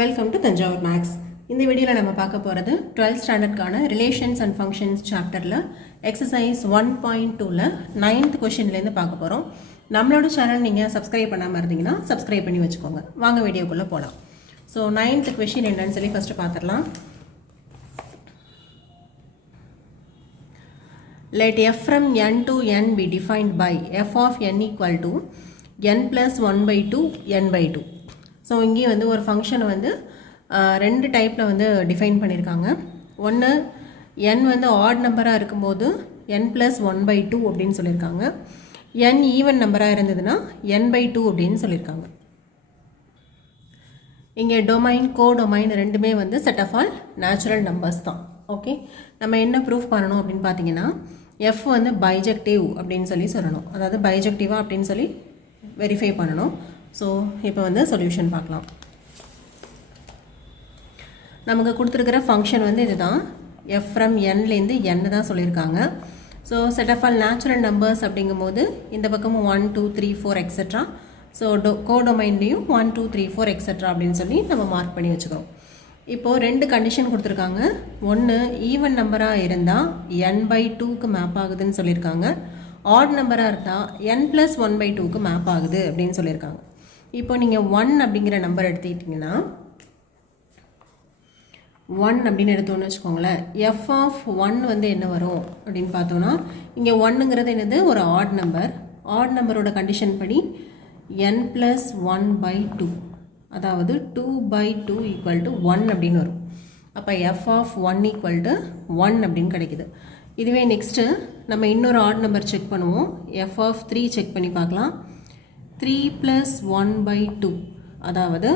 Welcome to Thanjavur maths. இந்த வீடியோவில் நம்ம பார்க்க போகிறது 12th ஸ்டாண்டர்ட்கான ரிலேஷன்ஸ் அண்ட் ஃபங்க்ஷன்ஸ் சாப்டரில் எக்ஸசைஸ் 1.2ல் 9th கொஷின்லேருந்து பார்க்க போகிறோம். நம்மளோட சேனல் நீங்கள் சப்ஸ்கிரைப் பண்ணாமல் இருந்தீங்கன்னா சப்ஸ்கிரைப் பண்ணி வச்சுக்கோங்க. வாங்க வீடியோக்குள்ளே போகலாம். ஸோ 9th கொஷின் என்னன்னு சொல்லி ஃபஸ்ட்டு பார்த்துடலாம். Let f from n to n be defined by f of n equal to n plus 1 by 2 n by 2. So இங்கே வந்து ஒரு ஃபங்க்ஷனை வந்து ரெண்டு டைப்பில் வந்து டிஃபைன் பண்ணியிருக்காங்க. ஒன்று n வந்து ஆட் நம்பராக இருக்கும்போது n plus 1 by 2 அப்படின்னு சொல்லியிருக்காங்க. n ஈவன் நம்பராக இருந்ததுன்னா n by 2 அப்படின்னு சொல்லியிருக்காங்க. இங்கே டொமைன் கோடொமைன் ரெண்டுமே வந்து set of all natural numbers தான். ஓகே, நம்ம என்ன ப்ரூஃப் பண்ணணும் அப்படின்னு பார்த்தீங்கன்னா எஃப் வந்து பைஜெக்டிவ் அப்படின்னு சொல்லணும். அதாவது பைஜெக்டிவா அப்படின்னு சொல்லி வெரிஃபை பண்ணணும். ஸோ இப்போ வந்து சொல்யூஷன் பார்க்கலாம். நமக்கு கொடுத்துருக்கிற ஃபங்க்ஷன் வந்து இதுதான். எஃப் ஃப்ரம் என்லேருந்து என் தான் சொல்லியிருக்காங்க. So set of all natural numbers அப்படிங்கும்போது இந்த பக்கமும் 1 2 3 4 எக்ஸெட்ரா. ஸோ கோடொமைன்லேயும் 1 2 3 4 எக்ஸெட்ரா அப்படின்னு சொல்லி நம்ம மார்க் பண்ணி வச்சுக்கிறோம். இப்போது ரெண்டு கண்டிஷன் கொடுத்துருக்காங்க. ஒன்று ஈவன் நம்பராக இருந்தால் n by 2க்கு மேப் ஆகுதுன்னு சொல்லியிருக்காங்க. ஆட் நம்பராக இருந்தால் n plus 1 by 2க்கு மேப் ஆகுது அப்படின்னு சொல்லியிருக்காங்க. இப்போ நீங்கள் 1 அப்படிங்கிற நம்பர் எடுத்துக்கிட்டிங்கன்னா 1 அப்படின்னு எடுத்தோன்னு வச்சுக்கோங்களேன். எஃப் ஆஃப் 1 வந்து என்ன வரும் அப்படின்னு பார்த்தோன்னா இங்கே 1ங்கிறது என்னது ஒரு ஆட் நம்பர். ஆட் நம்பரோட கண்டிஷன் படி n plus 1 by 2, அதாவது 2 by 2 equal to 1 அப்படின்னு வரும். அப்போ f of 1 equal to 1 அப்படின்னு கிடைக்குது. இதுவே நெக்ஸ்ட்டு நம்ம இன்னொரு ஆட் நம்பர் செக் பண்ணுவோம். f of 3 செக் பண்ணி பார்க்கலாம். 3 plus 1 by 2, அதாவது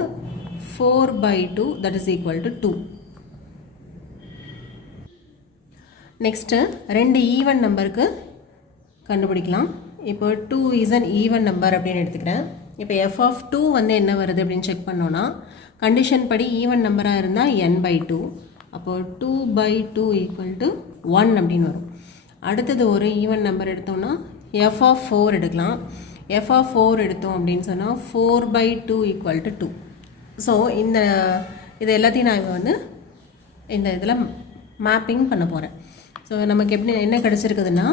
4 by 2 that is equal to 2. Next ரெண்டு ஈவன் நம்பருக்கு கண்டுபிடிக்கலாம். இப்போ 2 is an even number அப்படின்னு எடுத்துக்கிறேன். இப்போ f of 2 வந்து என்ன வருது அப்படின்னு செக் பண்ணோன்னா கண்டிஷன் படி ஈவன் நம்பராக இருந்தால் n by 2. அப்போது 2 by 2 equal to 1 அப்படின்னு வரும். அடுத்தது ஒரு ஈவன் நம்பர் எடுத்தோம்னா f of 4 எடுக்கலாம். f of 4 எடுத்தோம் அப்படின்னு சொன்னால் 4 by 2 equal to 2. ஸோ இது எல்லாத்தையும் நான் வந்து இந்த இதில் மேப்பிங் பண்ண போகிறேன். ஸோ நமக்கு எப்படி என்ன கிடச்சிருக்குதுன்னா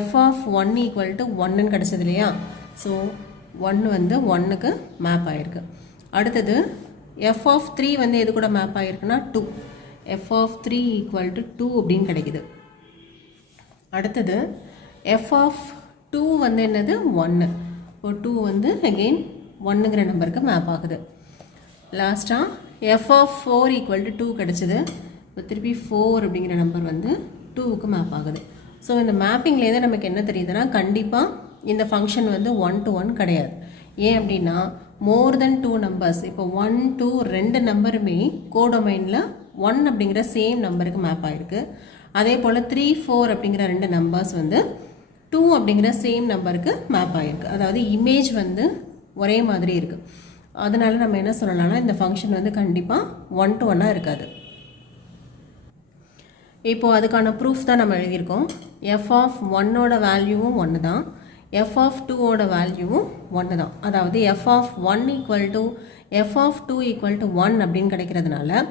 f of 1 equal to 1ன்னு கிடச்சது இல்லையா. ஸோ 1 வந்து 1க்கு மேப் ஆகிருக்கு. அடுத்தது f of 3 வந்து எது கூட map ஆகிருக்குன்னா 2. f of 3 equal to 2 அப்படின்னு கிடைக்குது. அடுத்தது f of 2 வந்து என்னது 1. இப்போ 2 வந்து அகெயின் 1ங்கிற நம்பருக்கு மேப் ஆகுது. லாஸ்ட்டாக f of 4 equal to 2 கிடச்சிது. இப்போ திருப்பி 4 அப்படிங்கிற நம்பர் வந்து 2க்கு மேப் ஆகுது. ஸோ இந்த மேப்பிங்லேருந்து நமக்கு என்ன தெரியுதுன்னா கண்டிப்பாக இந்த ஃபங்க்ஷன் வந்து 1 to 1 கிடையாது. ஏன் அப்படின்னா மோர் தென் 2 நம்பர்ஸ், இப்போ 1 2 ரெண்டு நம்பருமே கோடொமைனில் 1 அப்படிங்கிற சேம் நம்பருக்கு மேப் ஆகிருக்கு. அதே போல் 3 4 அப்படிங்கிற ரெண்டு நம்பர்ஸ் வந்து 2 அப்படிங்கிற சேம் நம்பருக்கு மேப் ஆகிருக்கு. அதாவது இமேஜ் வந்து ஒரே மாதிரி இருக்குது. அதனால நம்ம என்ன சொல்லலாம்னா இந்த ஃபங்க்ஷன் வந்து கண்டிப்பாக 1 to 1 இருக்காது. இப்போது அதுக்கான ப்ரூஃப் தான் நம்ம எழுதியிருக்கோம். f of 1ஓட வேல்யூவும் 1 தான், f of 2ஓட வேல்யூவும் 1 தான். அதாவது f of 1 equal to f of 2 equal to 1 அப்படின்னு கிடைக்கிறதுனால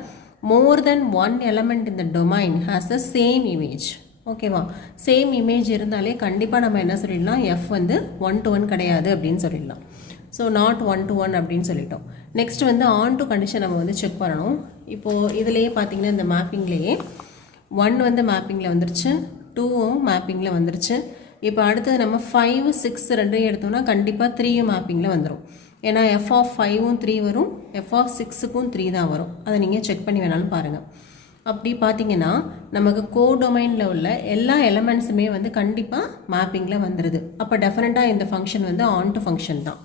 more than one element in the domain has the same image. ஓகேவா, சேம் இமேஜ் இருந்தாலே கண்டிப்பாக நம்ம என்ன சொல்லிடலாம், f வந்து 1 to 1 கிடையாது அப்படின்னு சொல்லிடலாம். ஸோ நாட் 1 to 1 அப்படின்னு சொல்லிட்டோம். நெக்ஸ்ட் வந்து ஆன் டு கண்டிஷன் நம்ம வந்து செக் பண்ணணும். இப்போது இதுலேயே பார்த்தீங்கன்னா இந்த மேப்பிங்லேயே 1 வந்து மேப்பிங்கில் வந்துருச்சு, 2வும் மேப்பிங்கில் வந்துருச்சு. இப்போ அடுத்தது நம்ம 5 6 ரெண்டையும் எடுத்தோம்னா கண்டிப்பாக 3யும் மேப்பிங்கில் வந்துடும். ஏன்னா f of 5வும் 3 வரும், f of 6க்கும் 3 தான் வரும். அதை நீங்கள் செக் பண்ணி வேணாலும் பாருங்கள். அப்படி பார்த்தீங்கன்னா நமக்கு கோடொமைனில் உள்ள எல்லா எலமெண்ட்ஸுமே வந்து கண்டிப்பாக மேப்பிங்கில் வந்துடுது. அப்போ டெஃபினட்டாக இந்த ஃபங்க்ஷன் வந்து ஆன் டு ஃபங்க்ஷன் தான்.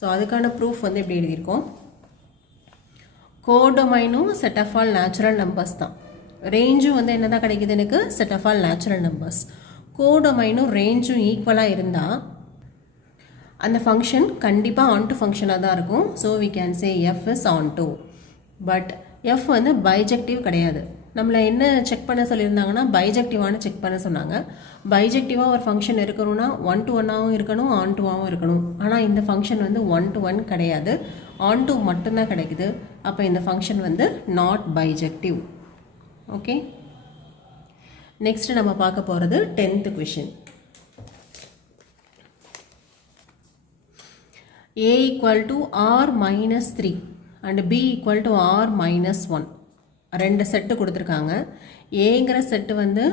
ஸோ அதுக்கான ப்ரூஃப் வந்து எப்படி எழுதியிருக்கோம். கோடொமைனும் set of all natural numbers தான். ரேஞ்சும் வந்து என்ன தான் கிடைக்குது எனக்கு, set of all natural numbers. கோடொமைனும் ரேஞ்சும் ஈக்குவலாக இருந்தால் அந்த ஃபங்க்ஷன் கண்டிப்பாக ஆன் டு ஃபங்க்ஷனாக தான் இருக்கும். So we can say f is on to. But f வந்து பைஜெக்டிவ் கிடையாது. நம்மளை என்ன செக் பண்ண சொல்லியிருந்தாங்கன்னா பைஜெக்டிவானு செக் பண்ண சொன்னாங்க. பைஜெக்டிவாக ஒரு ஃபங்க்ஷன் இருக்கணும்னா 1 to 1ஆகவும் இருக்கணும், ஆன் டுவாகவும் இருக்கணும். ஆனால் இந்த ஃபங்க்ஷன் வந்து 1 to 1 கிடையாது. ஆன் டூ மட்டும்தான் கிடைக்குது. அப்போ இந்த ஃபங்க்ஷன் வந்து நாட் பைஜெக்டிவ். ஓகே, நெக்ஸ்ட் நம்ம பார்க்க போகிறது 10th question. a equal to r minus 3 and b equal to r minus 1 ரெண்டு செட்டு கொடுத்துருக்காங்க. ஏங்கிற செட்டு வந்து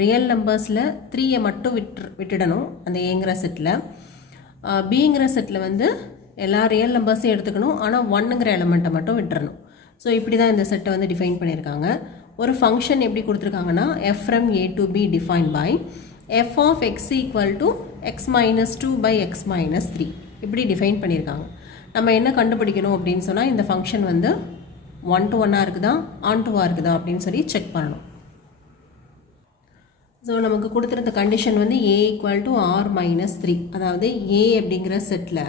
ரியல் நம்பர்ஸில் 3 மட்டும் விட்டுடணும் அந்த ஏங்கிற செட்டில். பிங்கிற செட்டில் வந்து எல்லா ரியல் நம்பர்ஸையும் எடுத்துக்கணும், ஆனால் 1ங்கிற எலமெண்ட்டை மட்டும் விட்டுறணும். ஸோ இப்படி தான் இந்த செட்டை வந்து டிஃபைன் பண்ணியிருக்காங்க. ஒரு ஃபங்க்ஷன் எப்படி கொடுத்துருக்காங்கன்னா f from a to b defined by f of x equal to x minus 2 by x minus 3 இப்படி டிஃபைன் பண்ணியிருக்காங்க. நம்ம என்ன கண்டுபிடிக்கணும் அப்படின்னு சொன்னால் இந்த ஃபங்க்ஷன் வந்து 1 to 1 இருக்குதா ஆன் டூவாக இருக்குதா அப்படின்னு சொல்லி செக் பண்ணணும். ஸோ நமக்கு கொடுத்துருந்த கண்டிஷன் வந்து a equal to r minus 3, அதாவது a அப்படிங்கிற செட்டில்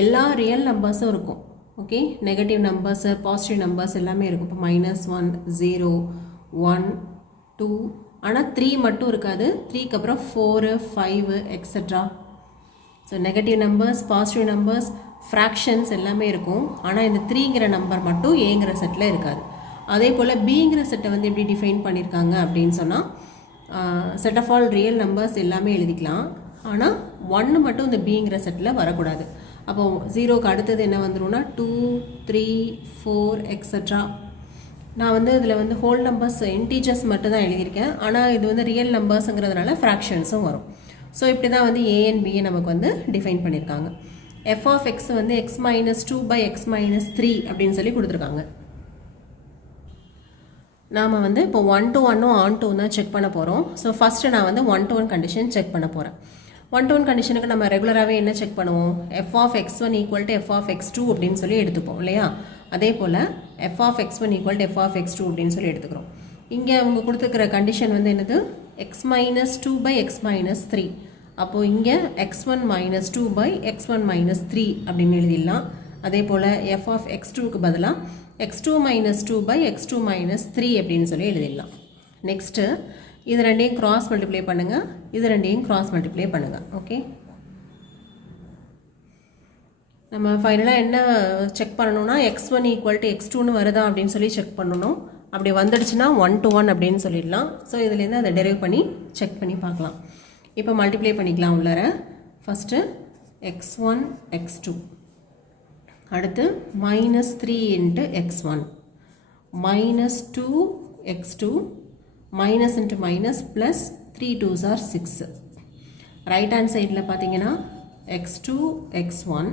எல்லா ரியல் நம்பர்ஸும் இருக்கும். Okay, negative numbers positive numbers எல்லாமே இருக்கும். இப்போ -1 0 1 2, ஆனால் 3 மட்டும் இருக்காது. 3க்கு அப்புறம் 4 5 extra. So negative numbers positive numbers fractions எல்லாமே இருக்கும், ஆனால் இந்த 3ங்கிற நம்பர் மட்டும் ஏங்கிற செட்டில் இருக்காது. அதே போல் பிங்கிற செட்டை வந்து எப்படி டிஃபைன் பண்ணியிருக்காங்க அப்படின்னு சொன்னால் set of all real numbers எல்லாமே எழுதிக்கலாம், ஆனால் 1 மட்டும் இந்த பிங்கிற செட்டில் வரக்கூடாது. அப்போது 0க்கு அடுத்தது என்ன வந்துடும்னா 2 3 4 எக்ஸட்ரா. நான் வந்து இதில் வந்து ஹோல் நம்பர்ஸ் இன்டீஜர்ஸ் மட்டும் தான் எழுதியிருக்கேன், ஆனால் இது வந்து ரியல் நம்பர்ஸுங்கிறதுனால ஃப்ராக்ஷன்ஸும் வரும். ஸோ இப்படி தான் வந்து a and b நமக்கு வந்து டிஃபைன் பண்ணியிருக்காங்க. f of x வந்து x minus 2 by x minus 3 அப்படின்னு சொல்லி கொடுத்துருக்காங்க. நாம் வந்து இப்போ 1 to 1 ஆன் டூ தான் செக் பண்ண போகிறோம். ஸோ ஃபஸ்ட்டு நான் வந்து 1 to 1 கண்டிஷன் செக் பண்ண போகிறேன். 1 to 1 கண்டிஷனுக்கு நம்ம ரெகுலராகவே என்ன செக் பண்ணுவோம், f of x1 equal to f of x2 அப்படின்னு சொல்லி எடுத்துப்போம் இல்லையா. அதே போல் f of x1 equal to f of x2 அப்படின்னு சொல்லி எடுத்துக்கிறோம். இங்கே அவங்க கொடுத்துருக்கிற கண்டிஷன் வந்து என்னது, x minus 2 by x minus 3. அப்போது இங்கே x1 minus 2 by x1 minus 3 அப்படின்னு எழுதிடலாம். அதே போல் f of x2க்கு பதிலாக x2 minus 2 by x2 minus 3 அப்படின்னு சொல்லி எழுதிடலாம். நெக்ஸ்ட்டு இது ரெண்டையும் கிராஸ் மல்டிப்ளை பண்ணுங்கள், இது ரெண்டையும் கிராஸ் மல்டிப்ளை பண்ணுங்கள். ஓகே, நம்ம ஃபைனலாக என்ன செக் பண்ணணும்னா x1 equal to x2ன்னு வருதா அப்படின்னு சொல்லி செக் பண்ணணும். அப்படி வந்துடுச்சுன்னா 1 to 1 அப்படின்னு சொல்லிடலாம். ஸோ இதுலேருந்து அதை டெரைவ் பண்ணி செக் பண்ணி பார்க்கலாம். இப்போ மல்டிப்ளை பண்ணிக்கலாம் உள்ளார. ஃபஸ்ட்டு x1 x2, அடுத்து -3 into x1 -2 x2 minus into minus plus 3 2s are 6. Right hand சைடில் பார்த்தீங்கன்னா x2 x1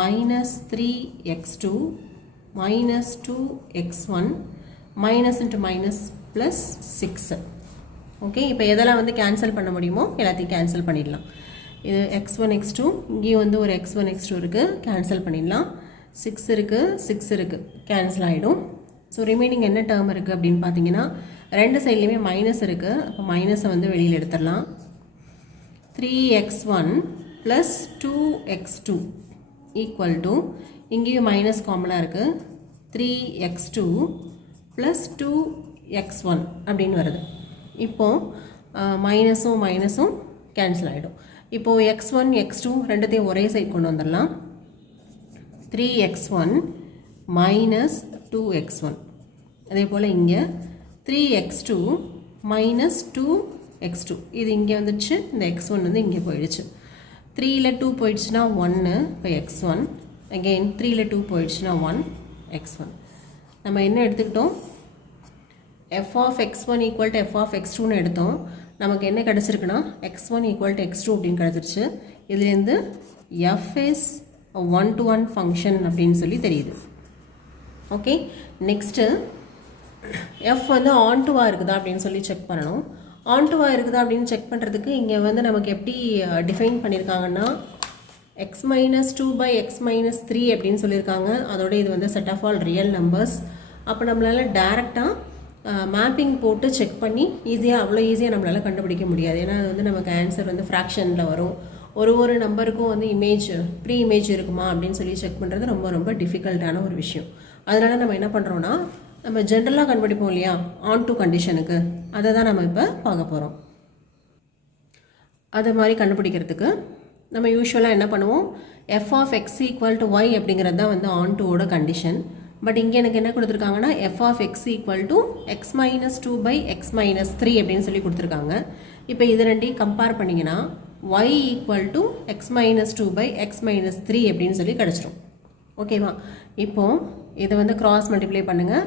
-3 x2 -2 x1 minus into minus plus 6. Okay, இப்போ எதெல்லாம் வந்து கேன்சல் பண்ண முடியுமோ எல்லாத்தையும் கேன்சல் பண்ணிடலாம். இது x1 x2, இங்கேயும் வந்து ஒரு x1 x2 இருக்குது, கேன்சல் பண்ணிடலாம். 6 இருக்குது 6 இருக்குது, கேன்சல் ஆகிடும். ஸோ ரிமைனிங் என்ன டேர்ம் இருக்குது அப்படின்னு பார்த்தீங்கன்னா ரெண்டு சைட்லேயுமே மைனஸ் இருக்குது. அப்போ மைனஸை வந்து வெளியில் எடுத்துடலாம். 3x1 plus 2x2 equal to, இங்கேயும் மைனஸ் காமனாக இருக்குது, 3x2 ப்ளஸ் 2x1 அப்படின்னு வருது. இப்போது மைனஸும் மைனஸும் கேன்சல் ஆகிடும். இப்போது x1 x2 ரெண்டுத்தையும் ஒரே சைட் கொண்டு வந்துடலாம். 3x1 minus 2x1. அதே போல் இங்கே 3x2 மைனஸ் 2x2. இது இங்கே வந்துடுச்சு, இந்த x1 வந்து இங்கே போயிடுச்சு. 3ல் 2 போயிடுச்சுன்னா 1, இப்போ x1. அகெயின் 3ல் 2 போயிடுச்சுன்னா 1 x1. நம்ம என்ன எடுத்துக்கிட்டோம், f of x1 equal to f of x2ன்னு எடுத்தோம். நமக்கு என்ன கிடச்சிருக்குன்னா x1 equal to x2 அப்படின்னு கிடச்சிருச்சு. இதுலேருந்து f is a 1 to 1 function அப்படின்னு சொல்லி தெரியுது. ஓகே, நெக்ஸ்ட்டு f வந்து ஆன் டூவாக இருக்குதா அப்படின்னு சொல்லி செக் பண்ணணும். ஆன் டூவாக இருக்குதா அப்படின்னு செக் பண்ணுறதுக்கு இங்கே வந்து நமக்கு எப்படி டிஃபைன் பண்ணியிருக்காங்கன்னா x minus 2 by x minus 3 அப்படின்னு சொல்லியிருக்காங்க. அதோட இது வந்து set of all real numbers. அப்போ நம்மளால் டேரெக்டாக மேப்பிங் போட்டு செக் பண்ணி அவ்வளோ ஈஸியாக நம்மளால் கண்டுபிடிக்க முடியாது. ஏன்னா அது வந்து நமக்கு ஆன்சர் வந்து ஃப்ராக்ஷனில் வரும். ஒரு நம்பருக்கும் வந்து ப்ரீ இமேஜ் இருக்குமா அப்படின்னு சொல்லி செக் பண்ணுறது ரொம்ப ரொம்ப டிஃபிகல்ட்டான ஒரு விஷயம். அதனால் நம்ம என்ன பண்ணுறோன்னா, நம்ம ஜென்ரலாக கண்டுபிடிப்போம் இல்லையா ஆன் டூ கண்டிஷனுக்கு, அதை தான் நம்ம இப்போ பார்க்க போகிறோம். அது மாதிரி கண்டுபிடிக்கிறதுக்கு நம்ம யூஸ்வலாக என்ன பண்ணுவோம், f of X equal to y அப்படிங்கிறது தான் வந்து ஆன் டூவோட கண்டிஷன். பட் இங்கே எனக்கு என்ன கொடுத்துருக்காங்கன்னா f of X equal to x minus 2 by X minus 3 அப்படின்னு சொல்லி கொடுத்துருக்காங்க. இப்போ இது ரெண்டையும் கம்பேர் பண்ணிங்கன்னா y equal to x minus 2 by X minus 3 அப்படின்னு சொல்லி கிடச்சிரும். ஓகேவா? இப்போது இதை வந்து கிராஸ் மல்டிப்ளை பண்ணுங்கள்.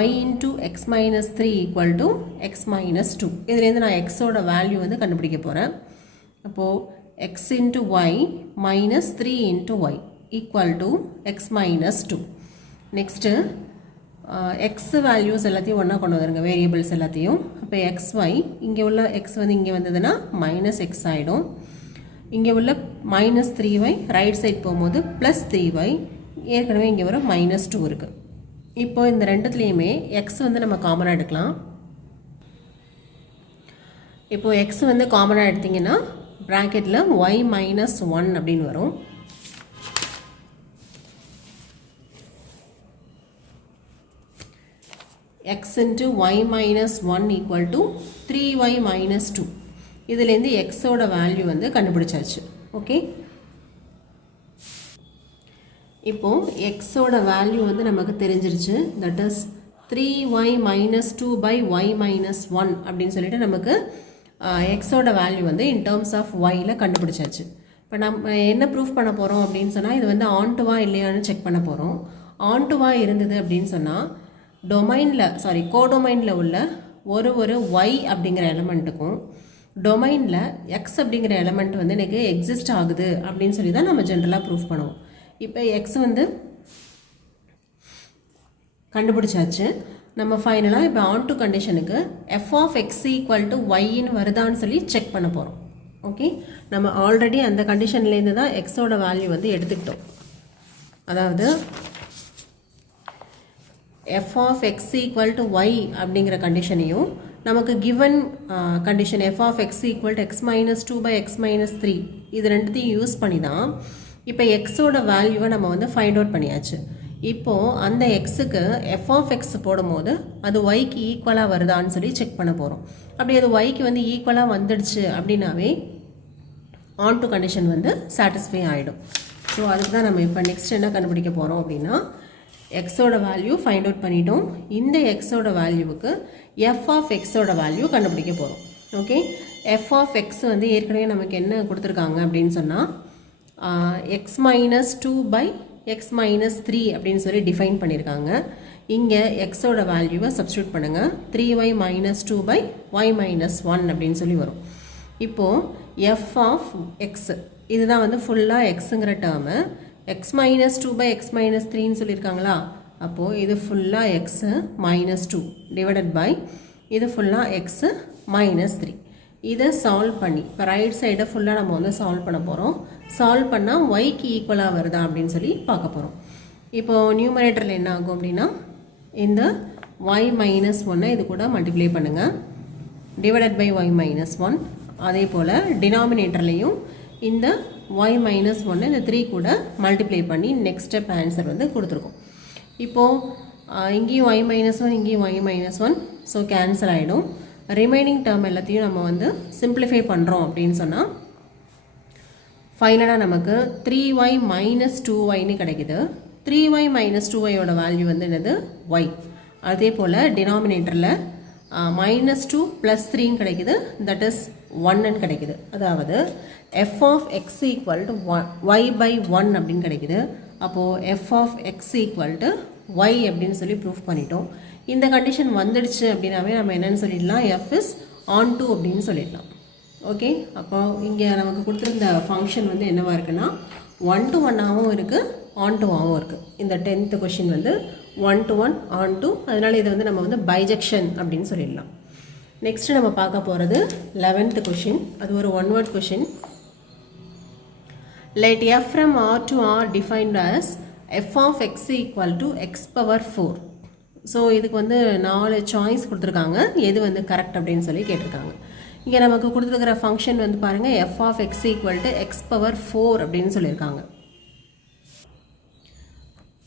y into x minus 3 equal to x minus 2. இதுலேருந்து நான் எக்ஸோட வேல்யூ வந்து கண்டுபிடிக்க போகிறேன். அப்போது x into y minus 3 into y equal to x minus 2. Next x values எல்லாத்தையும் ஒன்றா கொண்டு வந்துருங்க, வேரியபிள்ஸ் எல்லாத்தையும். அப்போ எக்ஸ் ஒய், இங்கே உள்ள எக்ஸ் வந்து இங்கே வந்ததுன்னா மைனஸ் எக்ஸ் ஆகிடும். இங்கே உள்ள மைனஸ் 3y ரைட் சைட் போகும்போது ப்ளஸ் 3y, ஏற்கனவே இங்கே வர மைனஸ் 2 இருக்குது. இப்போ இந்த ரெண்டுத்துலேயுமே எக்ஸ் வந்து நம்ம காமனாக எடுக்கலாம். இப்போது எக்ஸ் வந்து காமனாக எடுத்திங்கன்னா ப்ராக்கெட்டில் y மைனஸ் 1 அப்படின்னு வரும். x into y minus 1 equal to 3y minus 2. இதிலேருந்து xோட வேல்யூ வந்து கண்டுபிடிச்சாச்சு. ஓகே, இப்போ xோட வேல்யூ வந்து நமக்கு தெரிஞ்சிருச்சு. That is 3y minus 2 by y minus 1 அப்படின்னு சொல்லிட்டு நமக்கு xோட வேல்யூ வந்து இன் டேர்ம்ஸ் ஆஃப் yல கண்டுபிடிச்சாச்சு. இப்போ நம்ம என்ன ப்ரூஃப் பண்ண போகிறோம் அப்படின்னு சொன்னால், இது வந்து ஆன்டுவா இல்லையான்னு செக் பண்ண போகிறோம். ஆன்டுவா இருந்தது அப்படின்னு சொன்னால் டொமைனில் கோடொமைனில் உள்ள ஒரு y அப்படிங்கிற எலமெண்ட்டுக்கும் டொமைனில் x அப்படிங்கிற எலமெண்ட் வந்து எனக்கு எக்ஸிஸ்ட் ஆகுது அப்படின்னு சொல்லி தான் நம்ம ஜென்ரலாக ப்ரூஃப் பண்ணுவோம். இப்போ x வந்து கண்டுபிடிச்சாச்சு. நம்ம ஃபைனலாக இப்போ ஆன் டு கண்டிஷனுக்கு F of X equal to ஒய்ன்னு வருதான்னு சொல்லி செக் பண்ண போகிறோம். ஓகே, நம்ம ஆல்ரெடி அந்த கண்டிஷன்லேருந்து தான் எக்ஸோட வேல்யூ வந்து எடுத்துக்கிட்டோம். அதாவது f of X equal to y அப்படிங்கிற கண்டிஷனையும் நமக்கு given condition f of X equal to x minus 2 by X minus 3 இது ரெண்டுத்தையும் யூஸ் பண்ணி தான் இப்போ எக்ஸோட வேல்யூவை நம்ம வந்து ஃபைண்ட் அவுட் பண்ணியாச்சு. இப்போது அந்த எக்ஸுக்கு எஃப் ஆஃப் எக்ஸ் போடும்போது அது ஒய்க்கு ஈக்குவலாக வருதான்னு சொல்லி செக் பண்ண போகிறோம். அப்படி அது ஒய்க்கு வந்து ஈக்குவலாக வந்துடுச்சு அப்படின்னாவே ஆன் டு கண்டிஷன் வந்து சாட்டிஸ்ஃபை ஆகிடும். ஸோ அதுக்கு தான் நம்ம இப்போ நெக்ஸ்ட் என்ன கண்டுபிடிக்க போகிறோம் அப்படின்னா, எக்ஸோட வேல்யூ ஃபைண்ட் அவுட் பண்ணிட்டோம். இந்த எக்ஸோட வேல்யூவுக்கு எஃப் ஆஃப் எக்ஸோட வேல்யூ கண்டுபிடிக்க போகிறோம். ஓகே, எஃப் ஆஃப் எக்ஸ் வந்து ஏற்கனவே நமக்கு என்ன கொடுத்துருக்காங்க அப்படின்னு சொன்னால் x minus 2 by X minus 3 அப்படின்னு சொல்லி டிஃபைன் பண்ணியிருக்காங்க. இங்கே எக்ஸோட வேல்யூவை சப்ஸ்டியூட் பண்ணுங்கள். 3y minus 2 by Y minus 1 அப்படின்னு சொல்லி வரும். இப்போது எஃப் ஆஃப் எக்ஸ் இதுதான் வந்து ஃபுல்லாக எக்ஸுங்கிற term. X minus 2 by X minus 3ன்னு சொல்லியிருக்காங்களா, அப்போது இது ஃபுல்லாக எக்ஸு மைனஸ் 2 டிவைடட் பை இது ஃபுல்லாக எக்ஸு மைனஸ் 3. இதை சால்வ் பண்ணி இப்போ ரைட் சைடை ஃபுல்லாக நம்ம வந்து சால்வ் பண்ண போகிறோம். சால்வ் பண்ணால் ஒய்க்கு ஈக்குவலாக வருதா அப்படின்னு சொல்லி பார்க்க போகிறோம். இப்போது நியூமரேட்டரில் என்ன ஆகும் அப்படின்னா, இந்த ஒய் மைனஸ் 1 இது கூட மல்டிப்ளை பண்ணுங்கள், டிவைடட் பை ஒய் மைனஸ் 1. அதே போல் டினாமினேட்டர்லேயும் இந்த y மைனஸ் 1 இந்த 3 கூட மல்டிப்ளை பண்ணி நெக்ஸ்ட் ஸ்டெப் ஆன்சர் வந்து கொடுத்துருக்கோம். இப்போது இங்கேயும் y மைனஸ் 1 இங்கேயும் y மைனஸ் 1, ஸோ கேன்சல் ஆகிடும். ரிமைனிங் டேர்ம் எல்லாத்தையும் நம்ம வந்து சிம்பிளிஃபை பண்ணுறோம் அப்படின்னு சொன்னால் ஃபைனலாக நமக்கு 3y மைனஸ் 2yன்னு கிடைக்குது. 3y மைனஸ் 2yயோட வேல்யூ வந்து என்னது y. அதே போல் டினாமினேட்டரில் மைனஸ் 2 ப்ளஸ் 3ன்னு கிடைக்குது, தட் இஸ் 1ன்னு கிடைக்குது. அதாவது f of X equal to y by 1 அப்படின்னு கிடைக்குது. அப்போது f of X equal to y அப்படின்னு சொல்லி ப்ரூஃப் பண்ணிட்டோம். இந்த கண்டிஷன் வந்துடுச்சு அப்படின்னாவே நம்ம என்னென்னு சொல்லிடலாம், எஃப் இஸ் ஆன் டூ அப்படின்னு சொல்லிடலாம். ஓகே, அப்போ இங்கே நமக்கு கொடுத்துருந்த ஃபங்க்ஷன் வந்து என்னவாக இருக்குன்னா 1 to 1ஆகவும் இருக்குது, ஆன் டூவாகவும் இருக்குது. இந்த 10th கொஷின் வந்து 1 to 1 ஆன் டூ, அதனால் இதை வந்து நம்ம வந்து பைஜெக்ஷன் அப்படின்னு சொல்லிடலாம். நெக்ஸ்ட்டு நம்ம பார்க்க போகிறது 11th கொஷின். அது ஒரு 1 word question. Let f from R to R defined as f of x equal to x power 4. So இதுக்கு வந்து 4 சாய்ஸ் கொடுத்துருக்காங்க, எது வந்து கரெக்ட் அப்படின்னு சொல்லி கேட்டிருக்காங்க. இங்கே நமக்கு கொடுத்துருக்கிற ஃபங்க்ஷன் வந்து பாருங்கள், f of x equal to x power 4 அப்படின்னு சொல்லியிருக்காங்க.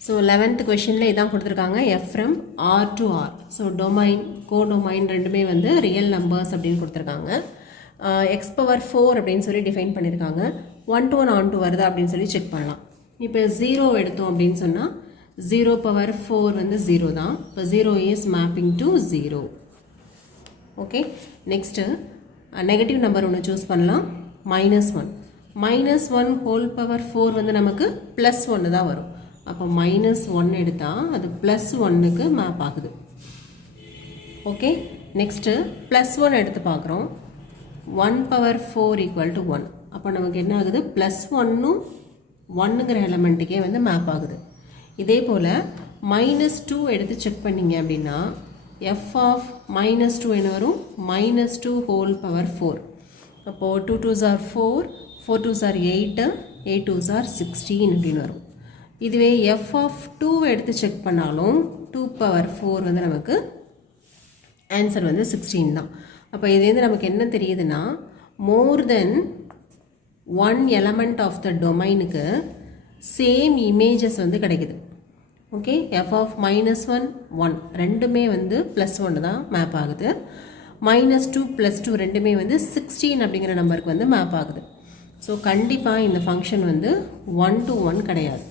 ஸோ 11th கொஷினில் இதான் கொடுத்துருக்காங்க, f from R to R. So domain codomain ரெண்டுமே வந்து ரியல் நம்பர்ஸ் அப்படின்னு கொடுத்துருக்காங்க. x power 4 அப்படின்னு சொல்லி டிஃபைன் பண்ணியிருக்காங்க. 1 to 1 on to வருதா அப்படின்னு சொல்லி செக் பண்ணலாம். இப்போ 0 எடுத்தோம் அப்படின்னு சொன்னால் 0 power 4 வந்து 0 தான். இப்போ 0 is mapping to 0. Okay, next negative number ஒன்று சூஸ் பண்ணலாம். -1. -1 whole power 4 வந்து நமக்கு +1 தான் வரும். அப்போ -1 எடுத்தால் அது +1க்கு மேப் ஆகுது. ஓகே, நெக்ஸ்ட்டு +1 எடுத்து பார்க்குறோம். 1 power 4 equal to 1. அப்போ நமக்கு என்ன ஆகுது, +1னும் 1ங்கிற எலமெண்ட்டுக்கே வந்து மேப் ஆகுது. இதே போல் -2 எடுத்து செக் பண்ணிங்க அப்படின்னா f of -2 என்ன வரும், -2 whole power 4. அப்போது 2 2s are 4, 4 2s are 8, 8 2s are 16 அப்படின்னு வரும். இதுவே f of 2 எடுத்து செக் பண்ணாலும் 2 power 4 வந்து நமக்கு ஆன்சர் வந்து 16 தான். அப்போ இதுலேருந்து நமக்கு என்ன தெரியுதுன்னா, மோர் தென் 1 எலமெண்ட் ஆஃப் த டொமைனுக்கு சேம் இமேஜஸ் வந்து கிடைக்குது. ஓகே, f of -1 1 ரெண்டுமே வந்து +1 தான் மேப் ஆகுது. -2 +2 ரெண்டுமே வந்து 16 அப்படிங்கிற நம்பருக்கு வந்து மேப் ஆகுது. ஸோ கண்டிப்பாக இந்த ஃபங்க்ஷன் வந்து 1 to 1 கிடையாது.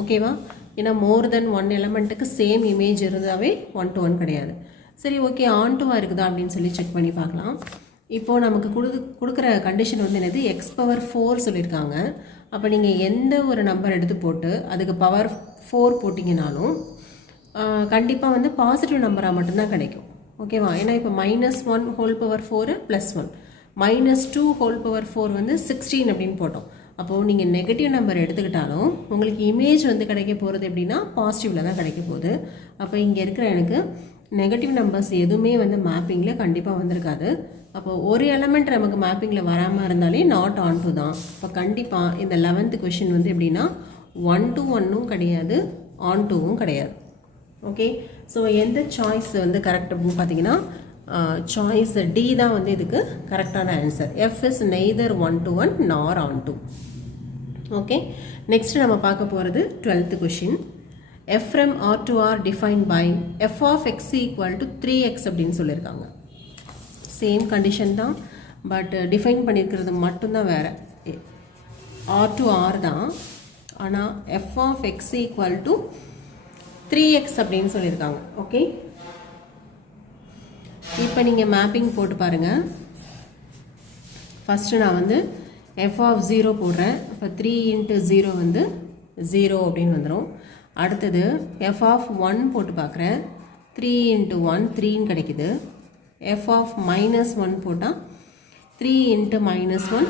ஓகேவா, ஏன்னா மோர் தென் 1 எலமெண்ட்டுக்கு சேம் இமேஜ் இருந்தாவே 1 to 1 கிடையாது. சரி, ஓகே, ஆன் டுவாக இருக்குதா அப்படின்னு சொல்லி செக் பண்ணி பார்க்கலாம். இப்போது நமக்கு கொடுக்குற கண்டிஷன் வந்து என்னது, x power 4 சொல்லியிருக்காங்க. அப்போ நீங்கள் எந்த ஒரு நம்பர் எடுத்து போட்டு அதுக்கு பவர் 4 போட்டிங்கனாலும் கண்டிப்பாக வந்து பாசிட்டிவ் நம்பராக மட்டும்தான் கிடைக்கும். ஓகேவா, ஏன்னா இப்போ -1 whole power 4 +1, -2 whole power 4 வந்து 16 அப்படின்னு போட்டோம். அப்போது நீங்கள் நெகட்டிவ் நம்பர் எடுத்துக்கிட்டாலும் உங்களுக்கு இமேஜ் வந்து கிடைக்க போகிறது எப்படின்னா பாசிட்டிவில் தான் கிடைக்க போகுது. அப்போ இங்கே இருக்கிற எனக்கு நெகட்டிவ் நம்பர்ஸ் எதுவுமே வந்து மேப்பிங்கில் கண்டிப்பாக வந்திருக்காது. அப்போ ஒரு எலமெண்ட் நமக்கு மேப்பிங்கில் வராமல் இருந்தாலே நாட் ஆன் டு தான். இப்போ கண்டிப்பாக இந்த 11th கொஷின் வந்து எப்படின்னா 1 to 1ம் கிடையாது, ஆன் டுவும் கிடையாது. ஓகே, ஸோ எந்த சாய்ஸ் வந்து கரெக்ட் அப்படின்னு பார்த்தீங்கன்னா சாய்ஸ் டி தான் வந்து இதுக்கு கரெக்டான answer. F is neither 1 to 1 nor on to. Okay, next நம்ம பார்க்க போகிறது 12th question. f from R to R defined by f of x equal to 3x அப்படின்னு சொல்லியிருக்காங்க. சேம் கண்டிஷன் தான், பட் டிஃபைன் பண்ணியிருக்கிறது மட்டும்தான் வேறு. R to R தான், ஆனால் f of x equal to 3x அப்படின்னு சொல்லியிருக்காங்க. ஓகே, இப்போ நீங்கள் மேப்பிங் போட்டு பாருங்கள். ஃபஸ்ட்டு நான் வந்து f of 0 போடுறேன். இப்போ 3 into 0 வந்து 0 அப்படின்னு வந்துடும். அடுத்தது f of 1 போட்டு பார்க்குறேன். 3 into 1 3ன்னு கிடைக்குது. f of -1 போட்டால் 3 into -1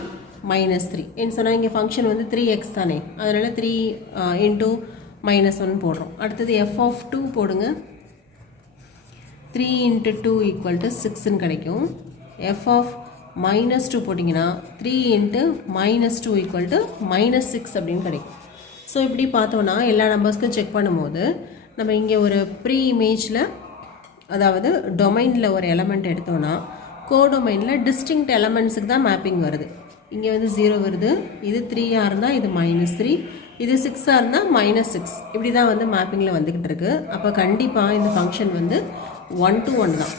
-3 என்ன சொன்னால் இங்கே ஃபங்க்ஷன் வந்து 3x தானே, அதனால் 3 into -1 போடுறோம். அடுத்தது f of 2 போடுங்க. 3 into 2 equal to 6ன்னு கிடைக்கும். f of -2 போட்டிங்கன்னா 3 into -2 equal to -6 அப்படின்னு கிடைக்கும். ஸோ இப்படி பார்த்தோன்னா எல்லா நம்பர்ஸ்க்கும் செக் பண்ணும்போது நம்ம இங்கே ஒரு ப்ரீ இமேஜில், அதாவது டொமைனில் ஒரு எலமெண்ட் எடுத்தோன்னா கோடொமைனில் டிஸ்டிங்க்ட் எலமெண்ட்ஸுக்கு தான் மேப்பிங் வருது. இங்கே வந்து 0 வருது, இது 3ஆக இருந்தால் இது -3, இது 6ஆக இருந்தால் -6, இப்படி தான் வந்து மேப்பிங்கில் வந்துக்கிட்டு இருக்கு. அப்போ கண்டிப்பாக இந்த ஃபங்க்ஷன் வந்து 1 to 1 தான்.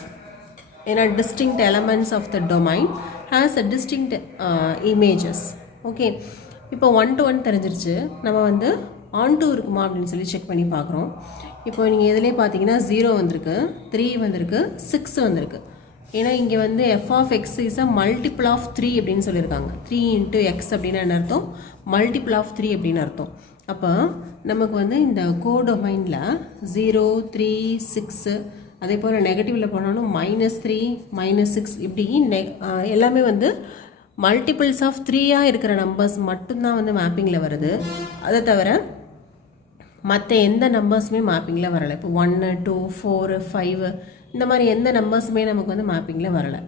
ஏன்னா distinct elements of the domain has a distinct images. Okay, இப்போ 1 to 1 தெரிஞ்சிருச்சு. நம்ம வந்து ஆன் டூ இருக்குமா அப்படின்னு சொல்லி செக் பண்ணி பார்க்குறோம். இப்போ நீங்கள் எதுலேயே பார்த்தீங்கன்னா 0 வந்திருக்கு, 3 வந்திருக்கு, 6 வந்திருக்கு. ஏன்னா இங்கே வந்து f of x is a multiple of 3 அப்படின்னு சொல்லியிருக்காங்க. 3 into x அப்படின்னு என்ன அர்த்தம், மல்டிபிள் ஆஃப் 3 அப்படின்னு அர்த்தம். அப்போ நமக்கு வந்து இந்த கோடொமைனில் 0 3 6 அதே போல் நெகட்டிவில் போனாலும் -3 -6 இப்படி எல்லாமே வந்து மல்டிபிள்ஸ் ஆஃப் 3ஆக இருக்கிற நம்பர்ஸ் மட்டும்தான் வந்து மேப்பிங்கில் வருது. அதை தவிர மற்ற எந்த நம்பர்ஸுமே மேப்பிங்கில் வரலை. இப்போ 1 2 4 5 இந்த மாதிரி எந்த நம்பர்ஸுமே நமக்கு வந்து மேப்பிங்கில் வரலை.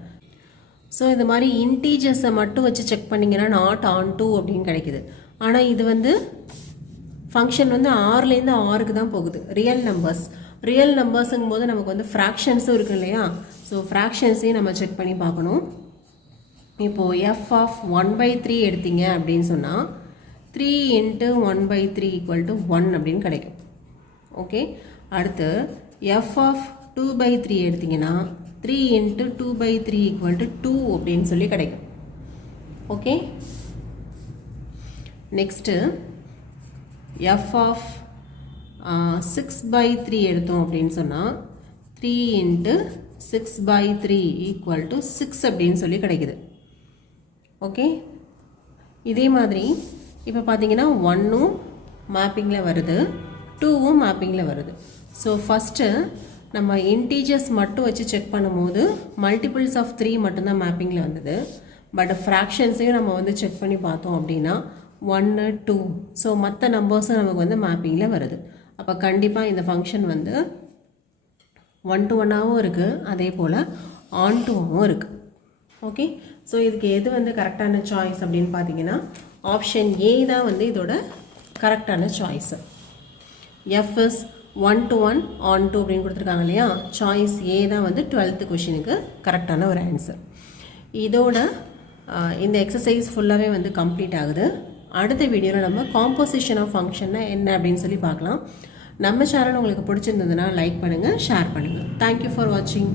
ஸோ இது மாதிரி இன்டீஜர்ஸை மட்டும் வச்சு செக் பண்ணிங்கன்னா நாட் ஆன் டூ அப்படின்னு கிடைக்குது. ஆனால் இது வந்து ஃபங்க்ஷன் வந்து ஆர்லேருந்து ஆருக்கு தான் போகுது. ரியல் நம்பர்ஸுங்கும் போது நமக்கு வந்து ஃப்ராக்ஷன்ஸும் இருக்குது இல்லையா. ஸோ ஃப்ராக்ஷன்ஸையும் நம்ம செக் பண்ணி பார்க்கணும். இப்போது f of 1/3 எடுத்தீங்க அப்படின்னு சொன்னால் 3 into 1/3 equal to 1 அப்படின்னு கிடைக்கும். ஓகே, அடுத்து f of 2/3 எடுத்தீங்கன்னா 3 into 2/3 equal to 2 அப்படின்னு சொல்லி கிடைக்கும். ஓகே, நெக்ஸ்ட்டு f of 6/3 எடுத்தோம் அப்படின்னு சொன்னால் 3 into 6/3 equal to 6 அப்படின்னு சொல்லி கிடைக்குது. ஓகே, இதே மாதிரி இப்போ பார்த்தீங்கன்னா 1ம் மேப்பிங்கில் வருது, 2ம் மேப்பிங்கில் வருது. ஸோ ஃபஸ்ட்டு நம்ம இன்டீஜர்ஸ் மட்டும் வச்சு செக் பண்ணும்போது மல்டிபிள்ஸ் ஆஃப் 3 மட்டும்தான் மேப்பிங்கில் வந்தது. பட் ஃப்ராக்ஷன்ஸையும் நம்ம வந்து செக் பண்ணி பார்த்தோம் அப்படின்னா 1 2 ஸோ மற்ற நம்பர்ஸும் நமக்கு வந்து மேப்பிங்கில் வருது. அப்போ கண்டிப்பாக இந்த ஃபங்க்ஷன் வந்து 1-to-1ஆகவும் இருக்குது, அதே போல் on-to-வும் இருக்குது. ஓகே, ஸோ இதுக்கு எது வந்து கரெக்டான சாய்ஸ் அப்படின்னு பார்த்தீங்கன்னா ஆப்ஷன் ஏ தான் வந்து இதோட கரெக்டான choice. F is 1-to-1 on-to அப்படின்னு கொடுத்துருக்காங்க இல்லையா, சாய்ஸ் ஏ தான் வந்து 12th கொஷினுக்கு கரெக்டான ஒரு ஆன்சர். இதோட இந்த எக்ஸசைஸ் ஃபுல்லாகவே வந்து கம்ப்ளீட் ஆகுது. அடுத்த வீடியோவில் நம்ம காம்போசிஷன் ஆஃப் ஃபங்க்ஷன்னா என்ன அப்படின்னு சொல்லி பார்க்கலாம். நம்ம சேனல் உங்களுக்கு பிடிச்சிருந்ததுன்னா லைக் பண்ணுங்கள், ஷேர் பண்ணுங்கள். தேங்க்யூ ஃபார் வாட்சிங்.